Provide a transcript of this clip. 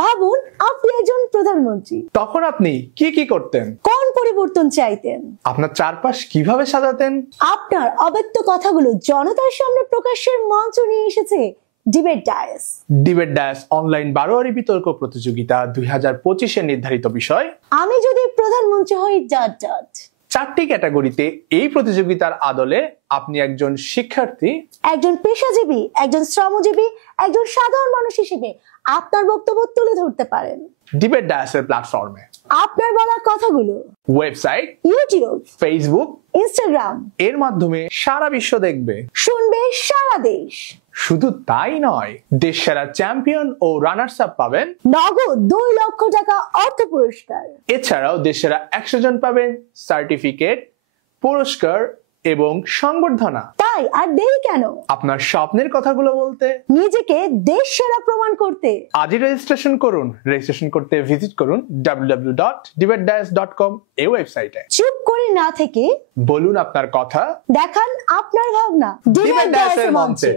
ভাবুন আপনি একজন প্রধানমন্ত্রী। তখন আপনি কি কি করতেন? কোন পরিবর্তন চাইতেন? আপনার চারপাশ কিভাবে সাজাতেন? আপনার অব্যক্ত কথাগুলো জনতার সামনে প্রকাশের মঞ্চ নিয়ে এসেছে debate dais. Debate dais online বারোয়ারি বিতর্ক প্রতিযোগিতা 2025 এর নির্ধারিত বিষয়। আমি যদি প্রধানমন্ত্রী হই ... চারটি ক্যাটাগরিতে এই প্রতিযোগিতার আদলে আপনি একজন শিক্ষার্থী, একজন পেশাজীবী, একজন শ্রমজীবী, একজন সাধারণ মানুষ হিসেবে আপনার বক্তব্য তুলে ধরতে পারেন ডিবেট ডায়াসের প্ল্যাটফর্মে। আপনার বলা কথাগুলো ওয়েবসাইট, ইউটিউব, ফেসবুক, ইনস্টাগ্রাম এর মাধ্যমে সারা বিশ্ব দেখবে, শুনবে সারা দেশ। শুধু তাই নয়, দেশ সেরা চ্যাম্পিয়ন ও রানার্স আপ পাবেন নগদ 2 লক্ষ টাকা অর্থ পুরস্কার। এছাড়াও দেশ সেরা 100 জন পাবেন সার্টিফিকেট, পুরস্কার এবং সংবর্ধনা। তাই আর দেরি কেন? আপনার স্বপ্নের কথাগুলো বলতে, নিজেকে দেশ সেরা প্রমাণ করতে আজই রেজিস্ট্রেশন করুন। রেজিস্ট্রেশন করতে ভিজিট করুন www.debatedias.com এই ওয়েবসাইটে। চুপ করে না থেকে বলুন আপনার কথা, দেখান আপনার ভাবনা ডিবেট ডায়াসের মঞ্চে।